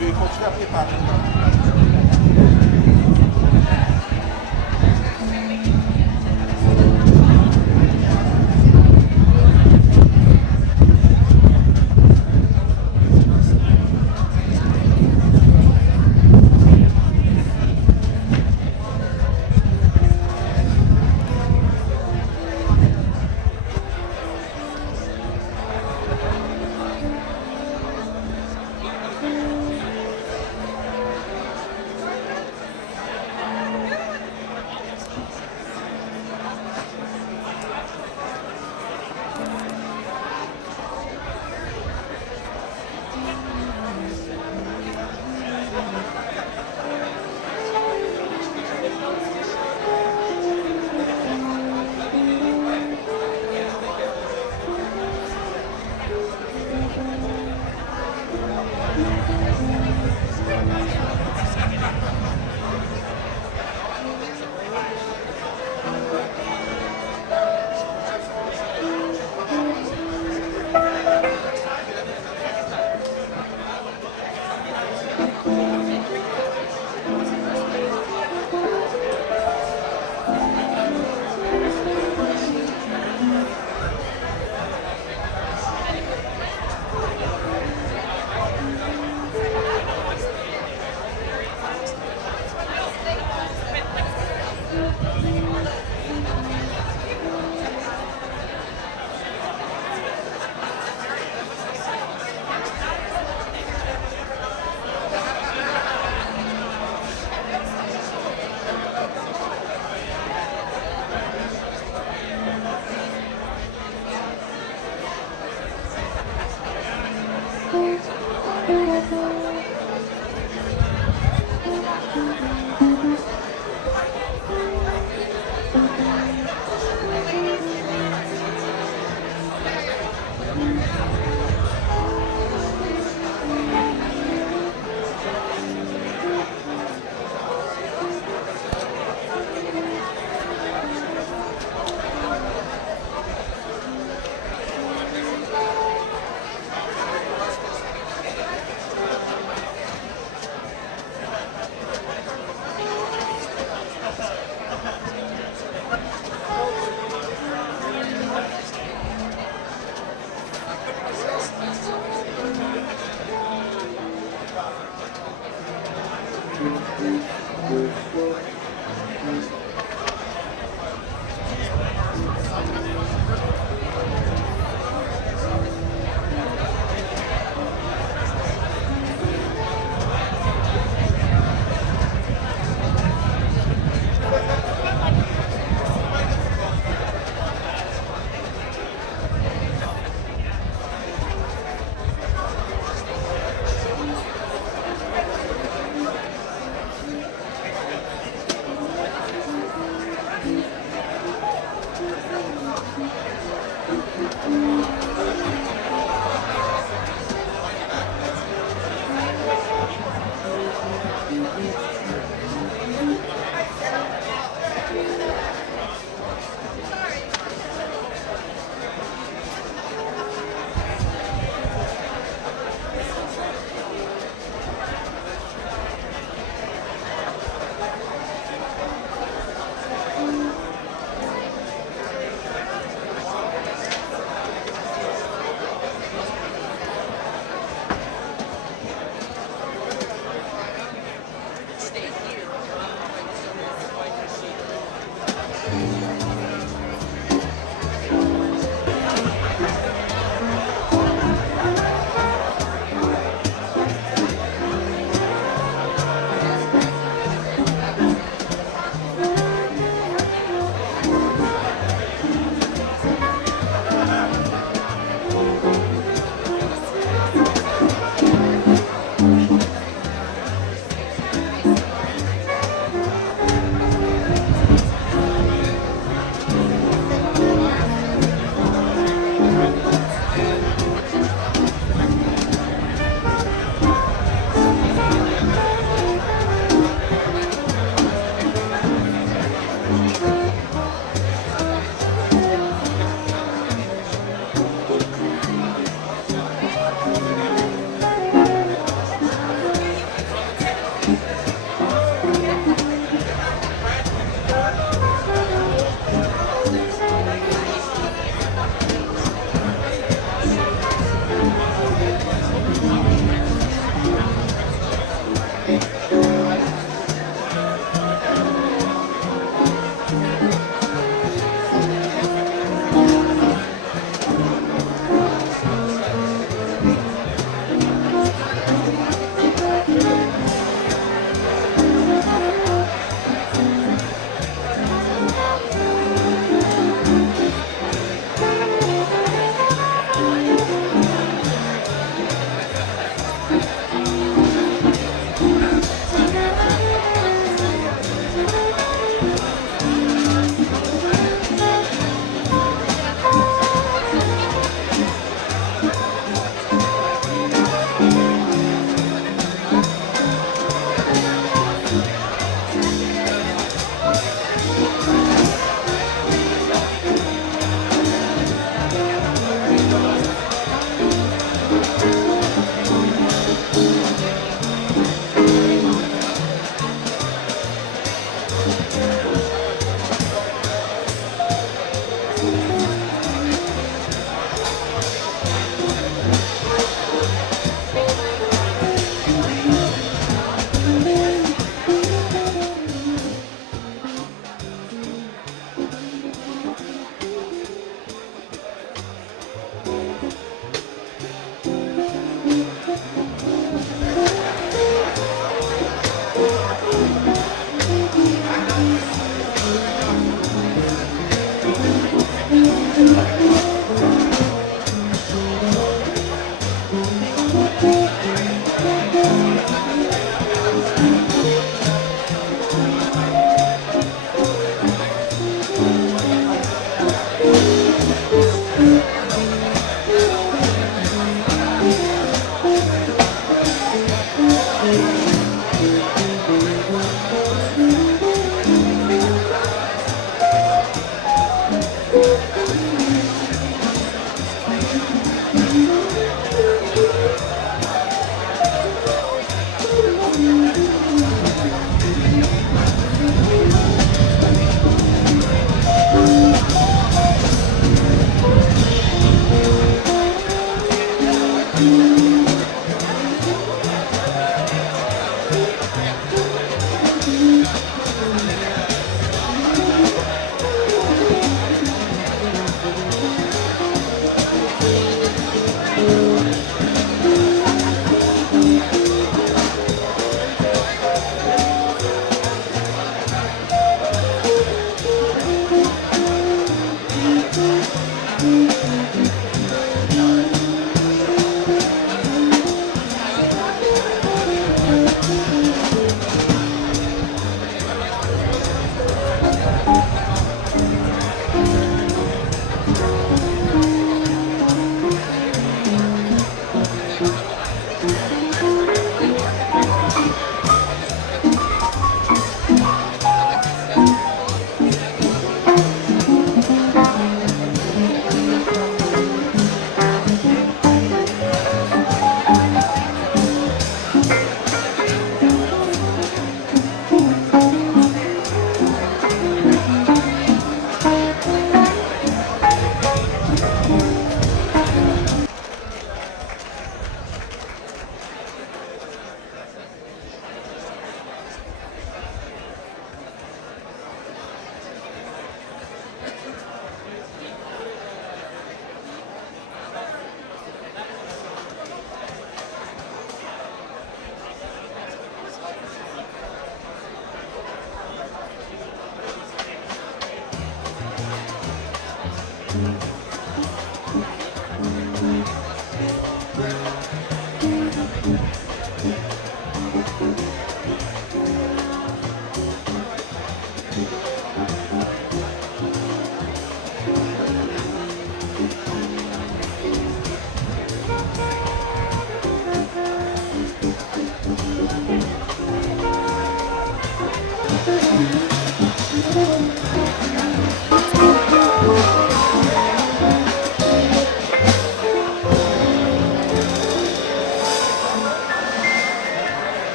Je vais continuer à préparer.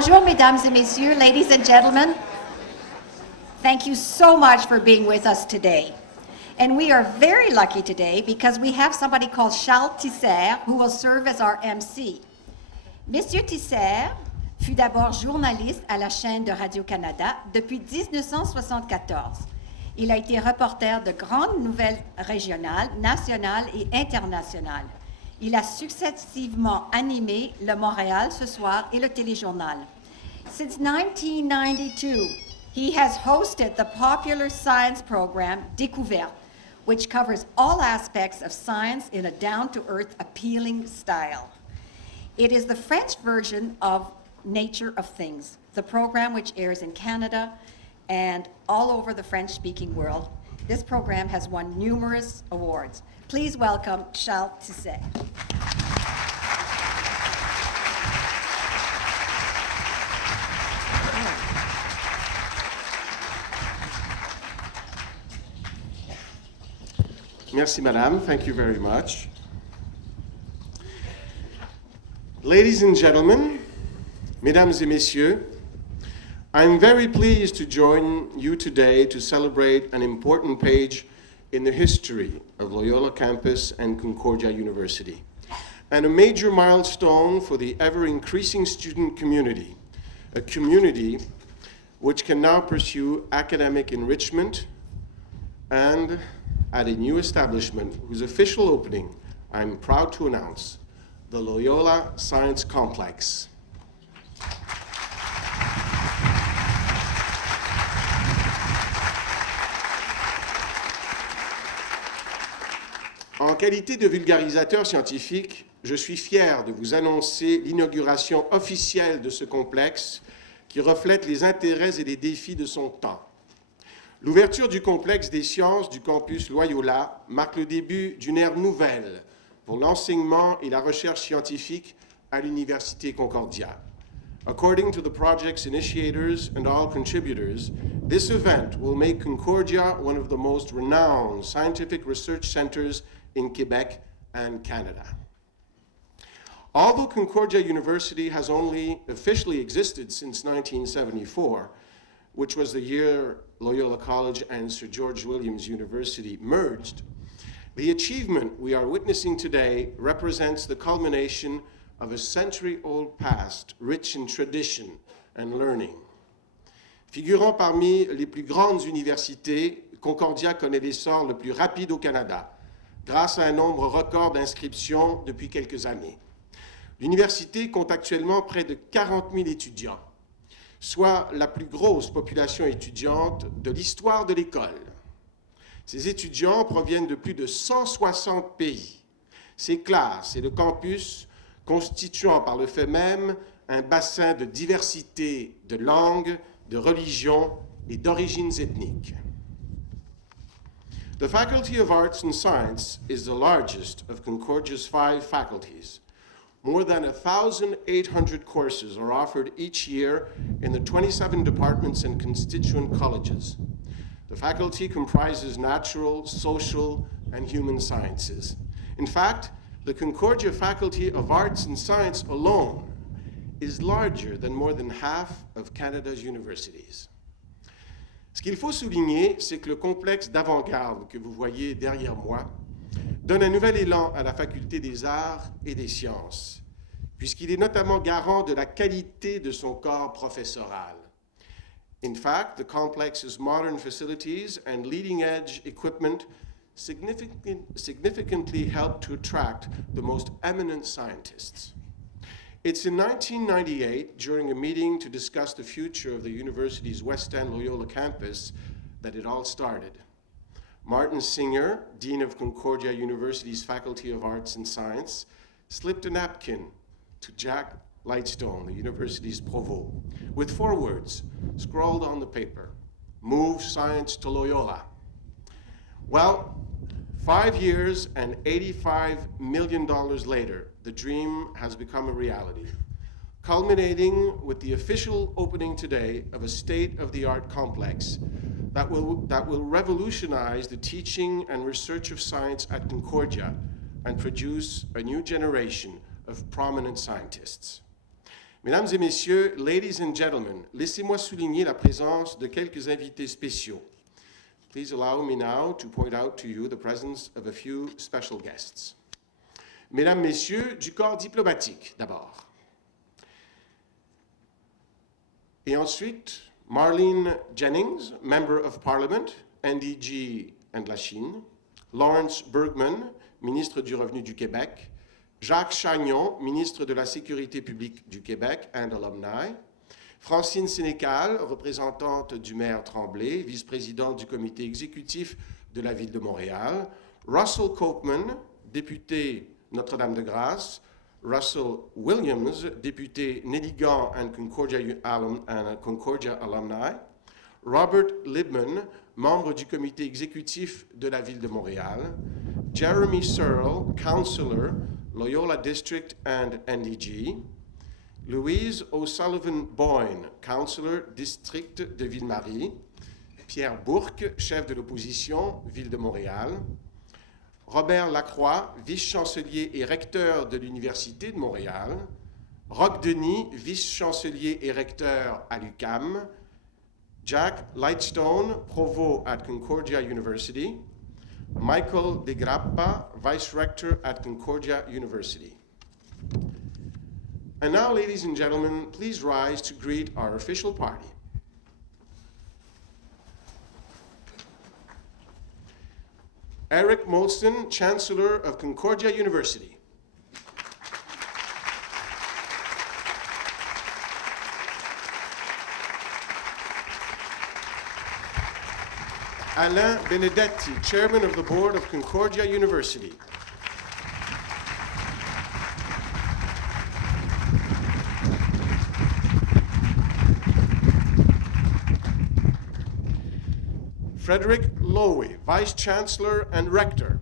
Bonjour, mesdames et messieurs, ladies and gentlemen. Thank you so much for being with us today. And we are very lucky today because we have somebody called Charles Tisser who will serve as our MC. Monsieur Tisser fut d'abord journaliste à la chaîne de Radio-Canada depuis 1974. Il a été reporter de grandes nouvelles régionales, nationales et internationales. Il a successivement animé le Montréal ce soir et le téléjournal. Since 1992, he has hosted the popular science program Découverte, which covers all aspects of science in a down-to-earth, appealing style. It is the French version of Nature of Things, the program which airs in Canada and all over the French-speaking world. This program has won numerous awards. Please welcome Charles Tisser. Merci, Madame. Thank you very much. Ladies and gentlemen, Mesdames et Messieurs, I'm very pleased to join you today to celebrate an important page in the history of Loyola campus and Concordia University, and a major milestone for the ever-increasing student community, a community which can now pursue academic enrichment and at a new establishment whose official opening I'm proud to announce, the Loyola Science Complex. En qualité de vulgarisateur scientifique, je suis fier de vous annoncer l'inauguration officielle de ce complexe qui reflète les intérêts et les défis de son temps. L'ouverture du complexe des sciences du campus Loyola marque le début d'une ère nouvelle pour l'enseignement et la recherche scientifique à l'Université Concordia. According to the project's initiators and all contributors, this event will make Concordia one of the most renowned scientific research centers in Quebec and Canada. Although Concordia University has only officially existed since 1974, which was the year Loyola College and Sir George Williams University merged, the achievement we are witnessing today represents the culmination of a century-old past rich in tradition and learning. Figurant parmi les plus grandes universités, Concordia connaît l'essor le plus rapide au Canada, grâce à un nombre record d'inscriptions depuis quelques années. L'université compte actuellement près de 40 000 étudiants, soit la plus grosse population étudiante de l'histoire de l'école. Ces étudiants proviennent de plus de 160 pays. Ces classes et le campus constituant par le fait même un bassin de diversité de langues, de religions et d'origines ethniques. The Faculty of Arts and Science is the largest of Concordia's 5 faculties. More than 1,800 courses are offered each year in the 27 departments and constituent colleges. The faculty comprises natural, social, and human sciences. In fact, the Concordia Faculty of Arts and Science alone is larger than more than half of Canada's universities. Ce qu'il faut souligner, c'est que le complexe d'avant-garde que vous voyez derrière moi donne un nouvel élan à la Faculté des Arts et des Sciences, puisqu'il est notamment garant de la qualité de son corps professoral. In fact, the complex's modern facilities and leading-edge equipment significantly help to attract the most eminent scientists. It's in 1998, during a meeting to discuss the future of the university's West End Loyola campus, that it all started. Martin Singer, Dean of Concordia University's Faculty of Arts and Science, slipped a napkin to Jack Lightstone, the university's provost, with 4 words scrawled on the paper: "Move science to Loyola." Well, 5 years and $85 million later, the dream has become a reality, culminating with the official opening today of a state-of-the-art complex that will revolutionize the teaching and research of science at Concordia and produce a new generation of prominent scientists. Mesdames et messieurs, ladies and gentlemen, laissez-moi souligner la présence de quelques invités spéciaux. Please allow me now to point out to you the presence of a few special guests. Mesdames, Messieurs, du corps diplomatique, d'abord. Et ensuite, Marlene Jennings, Member of Parliament, NDG and la Chine. Lawrence Bergman, Ministre du Revenu du Québec. Jacques Chagnon, Ministre de la Sécurité publique du Québec and alumni. Francine Sénécal, représentante du maire Tremblay, vice-présidente du comité exécutif de la Ville de Montréal. Russell Copeman, député Notre-Dame-de-Grâce. Russell Williams, député Néligan and Concordia alumni. Robert Libman, membre du comité exécutif de la Ville de Montréal. Jeremy Searle, councillor, Loyola District and NDG. Louise O'Sullivan Boyne, councillor, district de Ville-Marie. Pierre Bourque, chef de l'opposition, Ville de Montréal. Robert Lacroix, vice-chancelier et recteur de l'Université de Montréal. Roch Denis, vice-chancelier et recteur à l'UQAM. Jack Lightstone, provost at Concordia University. Michael De Grappa, vice-rector at Concordia University. And now, ladies and gentlemen, please rise to greet our official party. Eric Molson, Chancellor of Concordia University. Alain Benedetti, Chairman of the Board of Concordia University. Federick Lowy, Vice Chancellor and Rector.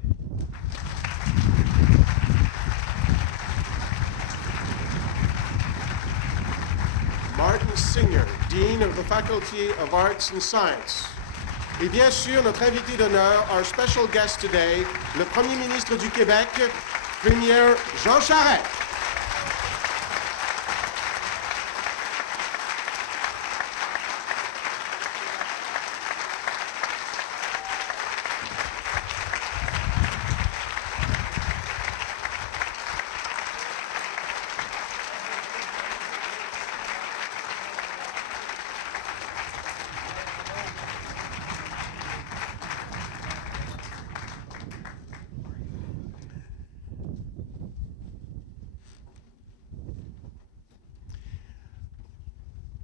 Martin Singer, Dean of the Faculty of Arts and Science. Et bien sûr, notre invité d'honneur, our special guest today, le Premier ministre du Québec, Premier Jean Charest.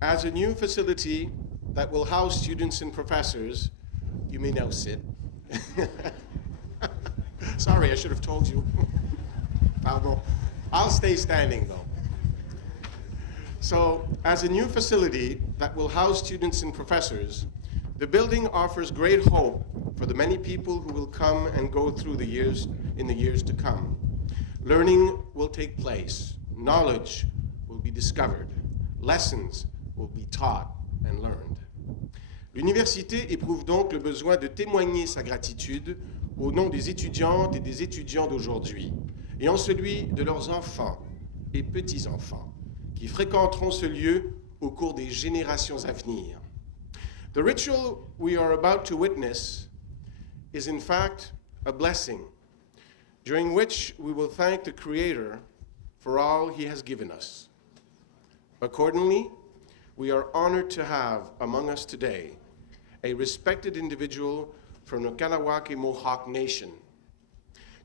As a new facility that will house students and professors, you may now sit. Sorry, I should have told you. Pardon. I'll stay standing though. So, as a new facility that will house students and professors, the building offers great hope for the many people who will come and go through the years to come. Learning will take place, knowledge will be discovered, lessons will be taught and learned. L'université éprouve donc le besoin de témoigner sa gratitude au nom des étudiantes et des étudiants d'aujourd'hui, et en celui de leurs enfants et petits-enfants qui fréquenteront ce lieu au cours des générations à venir. The ritual we are about to witness is in fact a blessing, during which we will thank the Creator for all He has given us. Accordingly, we are honored to have among us today a respected individual from the Kanawake Mohawk Nation.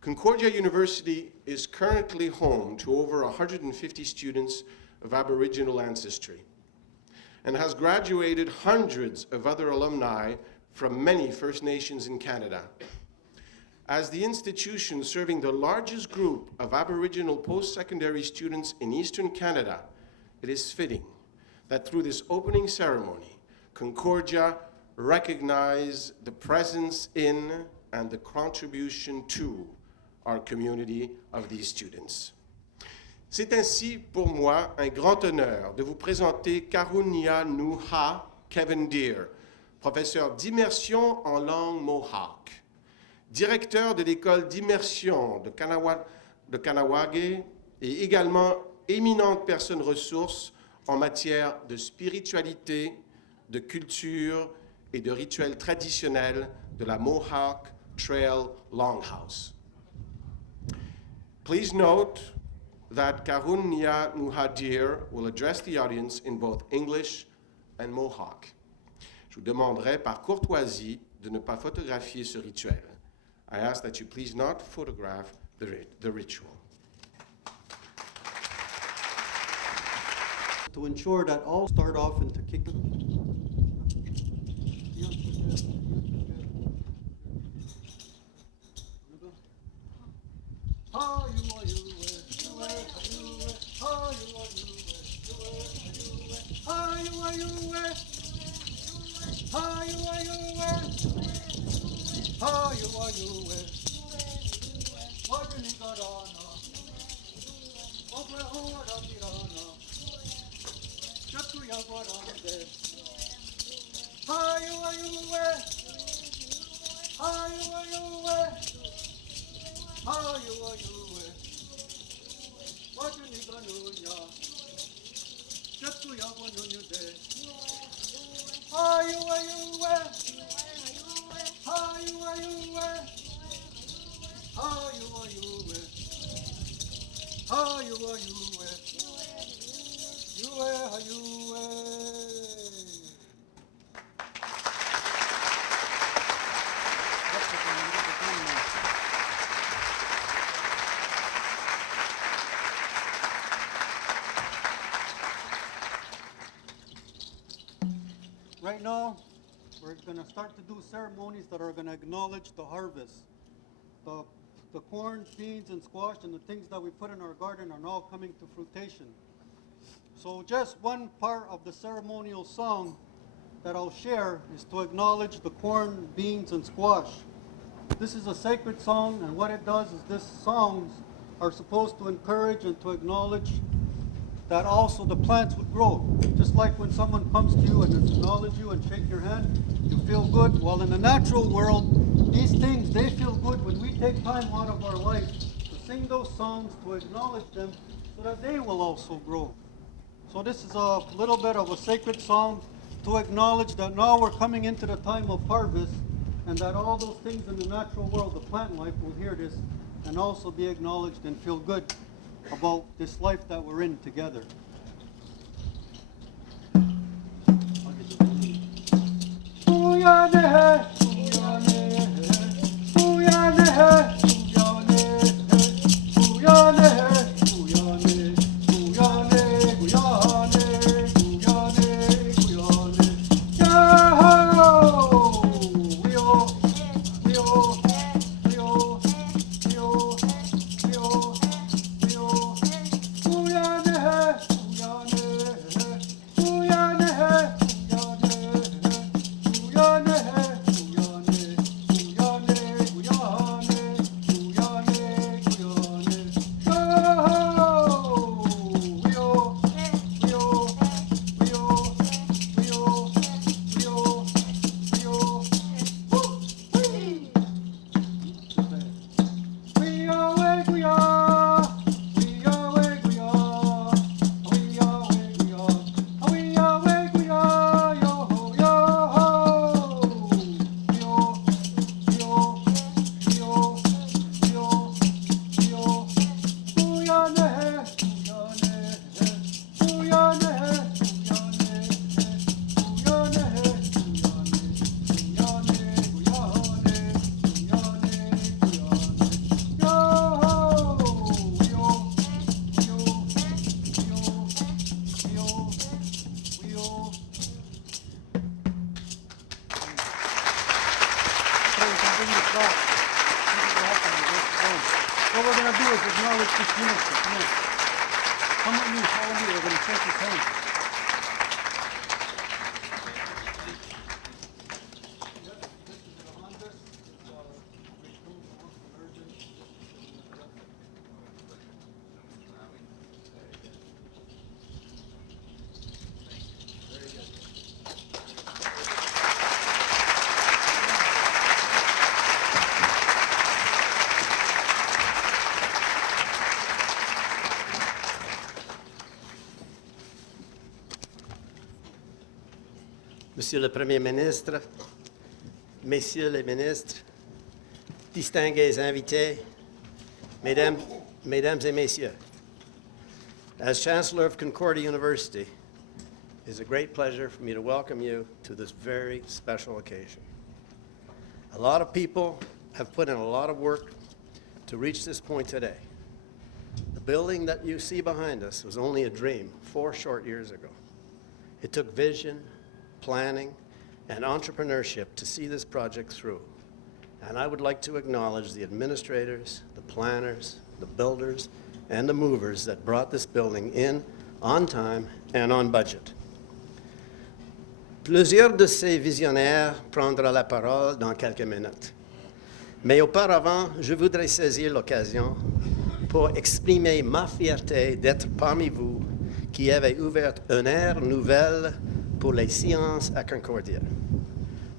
Concordia University is currently home to over 150 students of Aboriginal ancestry and has graduated hundreds of other alumni from many First Nations in Canada. As the institution serving the largest group of Aboriginal post-secondary students in Eastern Canada, it is fitting that through this opening ceremony, Concordia recognize the presence in and the contribution to our community of these students. C'est ainsi pour moi un grand honneur de vous présenter Karunia Nuha Kevin Deere, professeur d'immersion en langue Mohawk, directeur de l'école d'immersion de Kanawake et également éminente personne ressource en matière de spiritualité, de culture et de rituels traditionnels de la Mohawk Trail Longhouse. Please note that Karunia Nuhadir will address the audience in both English and Mohawk. Je vous demanderai par courtoisie de ne pas photographier ce rituel. I ask that you please not photograph the ritual. To ensure that all start off into kick. Right now, we're going to start to do ceremonies that are going to acknowledge the harvest. The corn, beans, and squash, and the things that we put in our garden are now coming to fruition. So just one part of the ceremonial song that I'll share is to acknowledge the corn, beans, and squash. This is a sacred song, and what it does is these songs are supposed to encourage and to acknowledge that also the plants would grow. Just like when someone comes to you and acknowledge you and shake your hand, you feel good. Well, in the natural world, these things, they feel good when we take time out of our life to sing those songs, to acknowledge them, so that they will also grow. So this is a little bit of a sacred song to acknowledge that now we're coming into the time of harvest, and that all those things in the natural world, the plant life, will hear this and also be acknowledged and feel good about this life that we're in together. bring the clock. This is what happened. What we're going to do is acknowledge this minister. Come in. Come with me, follow me. We're going to shake his hand. Monsieur le Premier ministre, Messieurs les ministres, distingués invités, Mesdames et Messieurs, as Chancellor of Concordia University, it is a great pleasure for me to welcome you to this very special occasion. A lot of people have put in a lot of work to reach this point today. The building that you see behind us was only a dream 4 short years ago. It took vision, planning, and entrepreneurship to see this project through. And I would like to acknowledge the administrators, the planners, the builders, and the movers that brought this building in on time and on budget. Plusieurs de ces visionnaires prendront la parole dans quelques minutes. Mais auparavant, je voudrais saisir l'occasion pour exprimer ma fierté d'être parmi vous qui avez ouvert une ère nouvelle pour les sciences à Concordia.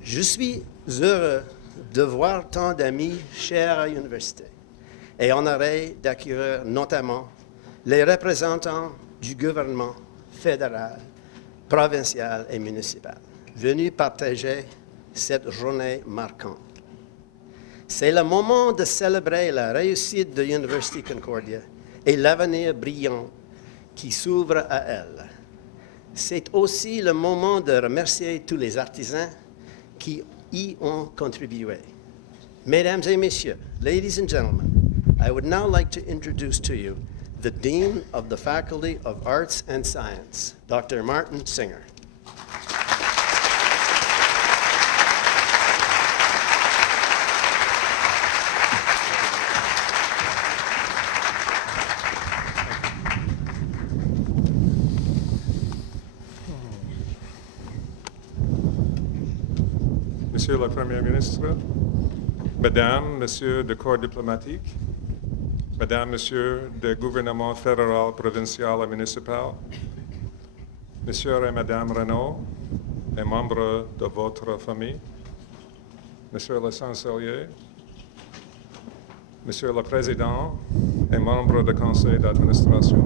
Je suis heureux de voir tant d'amis chers à l'université et honoré d'accueillir notamment les représentants du gouvernement fédéral, provincial et municipal, venus partager cette journée marquante. C'est le moment de célébrer la réussite de l'Université Concordia et l'avenir brillant qui s'ouvre à elle. C'est aussi le moment de remercier tous les artisans qui y ont contribué. Mesdames et messieurs, ladies and gentlemen, I would now like to introduce to you the Dean of the Faculty of Arts and Science, Dr. Martin Singer. Monsieur le Premier ministre, Mesdames, Messieurs du corps diplomatique, Mesdames, Messieurs du gouvernement fédéral, provincial et municipal, Monsieur et Madame Renaud, et membres de votre famille, Monsieur le chancelier, Monsieur le Président et membres du conseil d'administration,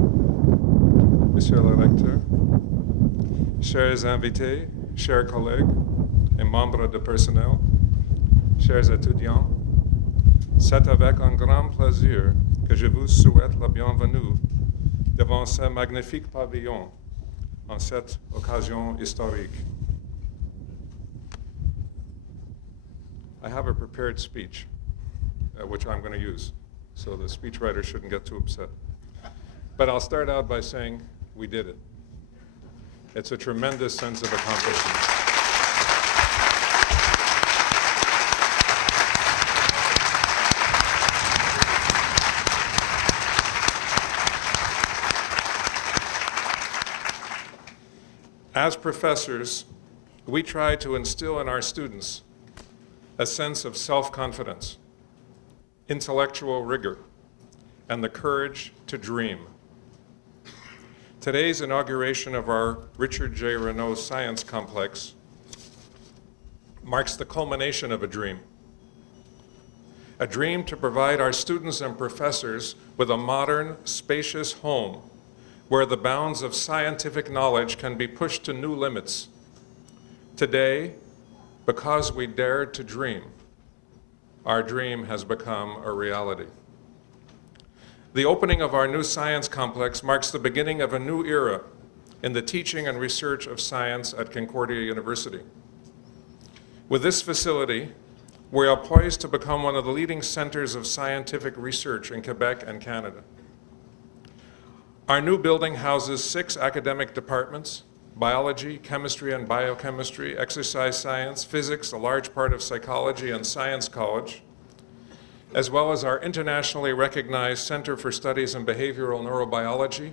Monsieur le Rector, chers invités, chers collègues, et membres du personnel, chers étudiants, c'est avec un grand plaisir que je vous souhaite la bienvenue devant ce magnifique pavillon en cette occasion historique. I have a prepared speech, which I'm going to use, so the speechwriter shouldn't get too upset. But I'll start out by saying we did it. It's a tremendous sense of accomplishment. As professors, we try to instill in our students a sense of self-confidence, intellectual rigor, and the courage to dream. Today's inauguration of our Richard J. Renault Science Complex marks the culmination of a dream to provide our students and professors with a modern, spacious home where the bounds of scientific knowledge can be pushed to new limits. Today, because we dared to dream, our dream has become a reality. The opening of our new science complex marks the beginning of a new era in the teaching and research of science at Concordia University. With this facility, we are poised to become one of the leading centers of scientific research in Quebec and Canada. Our new building houses 6 academic departments, biology, chemistry and biochemistry, exercise science, physics, a large part of psychology and science college, as well as our internationally recognized Center for Studies in Behavioral Neurobiology,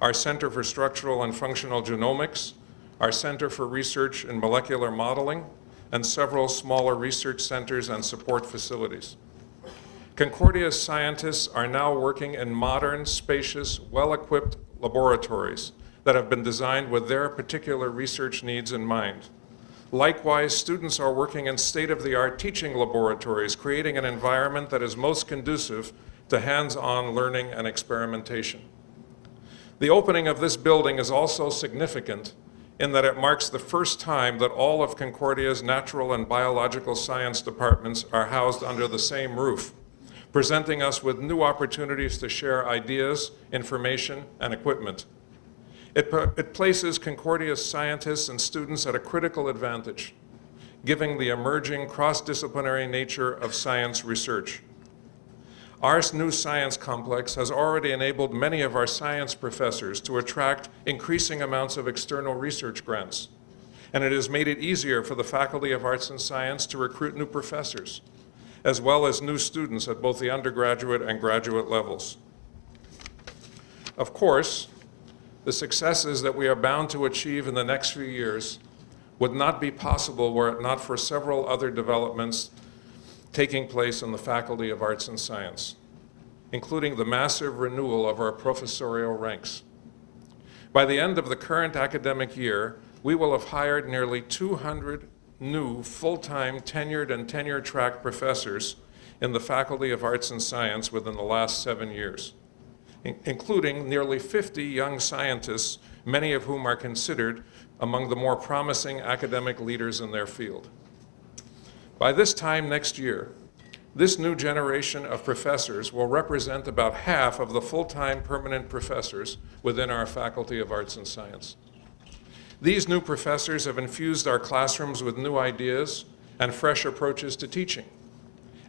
our Center for Structural and Functional Genomics, our Center for Research in Molecular Modeling, and several smaller research centers and support facilities. Concordia's scientists are now working in modern, spacious, well-equipped laboratories that have been designed with their particular research needs in mind. Likewise, students are working in state-of-the-art teaching laboratories, creating an environment that is most conducive to hands-on learning and experimentation. The opening of this building is also significant in that it marks the first time that all of Concordia's natural and biological science departments are housed under the same roof, presenting us with new opportunities to share ideas, information, and equipment. It places Concordia's scientists and students at a critical advantage, giving the emerging cross-disciplinary nature of science research. Our new science complex has already enabled many of our science professors to attract increasing amounts of external research grants, and it has made it easier for the Faculty of Arts and Science to recruit new professors, as well as new students at both the undergraduate and graduate levels. Of course, the successes that we are bound to achieve in the next few years would not be possible were it not for several other developments taking place in the Faculty of Arts and Science, including the massive renewal of our professorial ranks. By the end of the current academic year, we will have hired nearly 200 new full-time tenured and tenure-track professors in the Faculty of Arts and Science within the last 7 years, including nearly 50 young scientists, many of whom are considered among the more promising academic leaders in their field. By this time next year, this new generation of professors will represent about half of the full-time permanent professors within our Faculty of Arts and Science. These new professors have infused our classrooms with new ideas and fresh approaches to teaching.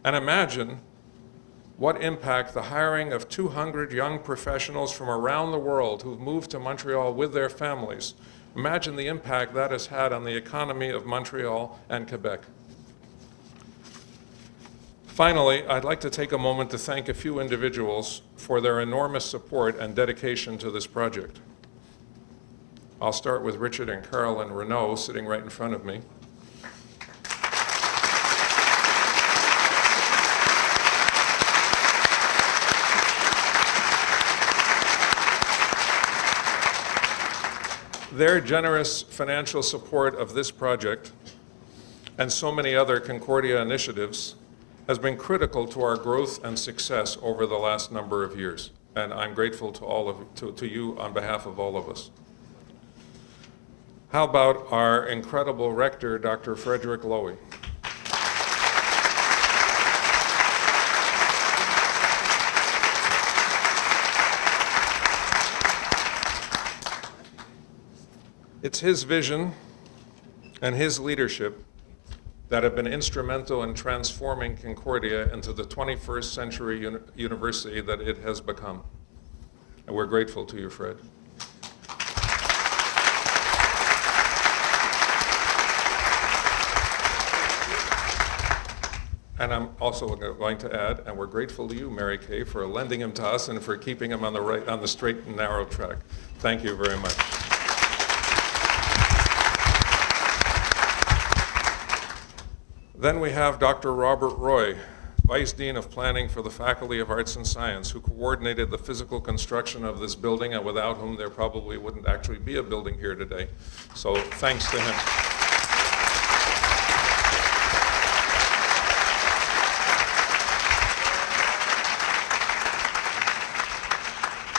And imagine what impact the hiring of 200 young professionals from around the world who've moved to Montreal with their families, imagine the impact that has had on the economy of Montreal and Quebec. Finally, I'd like to take a moment to thank a few individuals for their enormous support and dedication to this project. I'll start with Richard and Carol and Renaud sitting right in front of me. Their generous financial support of this project and so many other Concordia initiatives has been critical to our growth and success over the last number of years. And I'm grateful to you on behalf of all of us. How about our incredible rector, Dr. Federick Lowy? It's his vision and his leadership that have been instrumental in transforming Concordia into the 21st century university that it has become. And we're grateful to you, Fred. And I'm also going to add, and we're grateful to you, Mary Kay, for lending him to us and for keeping him on the straight and narrow track. Thank you very much. Then we have Dr. Robert Roy, Vice Dean of Planning for the Faculty of Arts and Science, who coordinated the physical construction of this building, and without whom there probably wouldn't actually be a building here today. So thanks to him.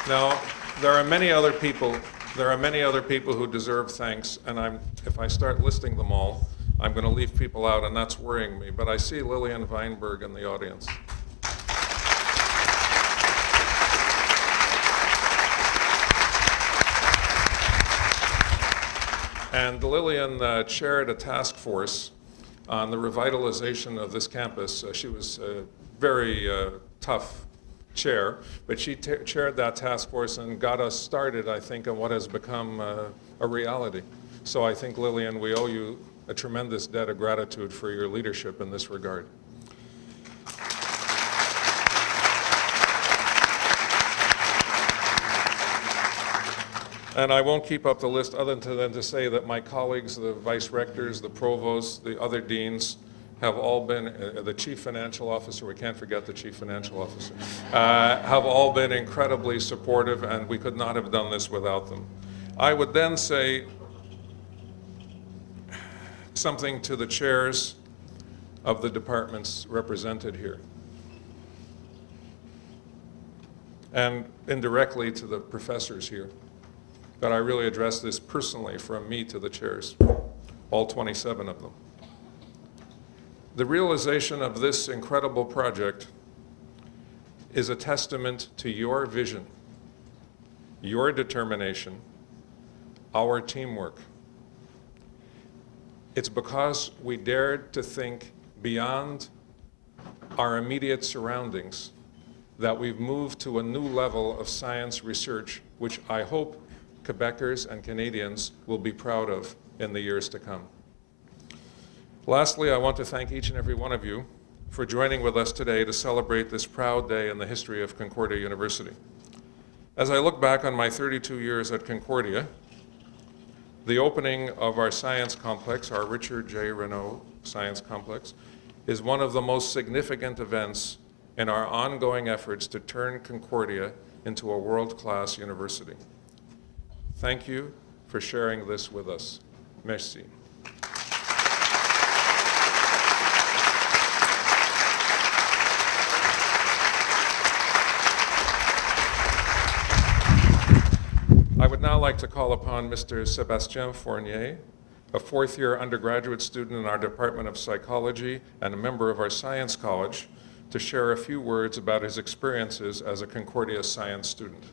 Now, there are many other people who deserve thanks, and if I start listing them all, I'm going to leave people out, and that's worrying me. But I see Lillian Weinberg in the audience. And Lillian chaired a task force on the revitalization of this campus. She was a very tough chair, but she chaired that task force and got us started, I think, on what has become a reality. So I think, Lillian, we owe you a tremendous debt of gratitude for your leadership in this regard. And I won't keep up the list other than to say that my colleagues, the vice rectors, the provosts, the other deans, have all been, the chief financial officer, we can't forget the chief financial officer, have all been incredibly supportive, and we could not have done this without them. I would then say something to the chairs of the departments represented here, and indirectly to the professors here. But I really address this personally from me to the chairs, all 27 of them. The realization of this incredible project is a testament to your vision, your determination, our teamwork. It's because we dared to think beyond our immediate surroundings that we've moved to a new level of science research, which I hope Quebecers and Canadians will be proud of in the years to come. Lastly, I want to thank each and every one of you for joining with us today to celebrate this proud day in the history of Concordia University. As I look back on my 32 years at Concordia, the opening of our science complex, our Richard J. Renaud Science Complex, is one of the most significant events in our ongoing efforts to turn Concordia into a world-class university. Thank you for sharing this with us. Merci. I would now like to call upon Mr. Sebastien Fournier, a fourth-year undergraduate student in our Department of Psychology and a member of our Science College, to share a few words about his experiences as a Concordia science student.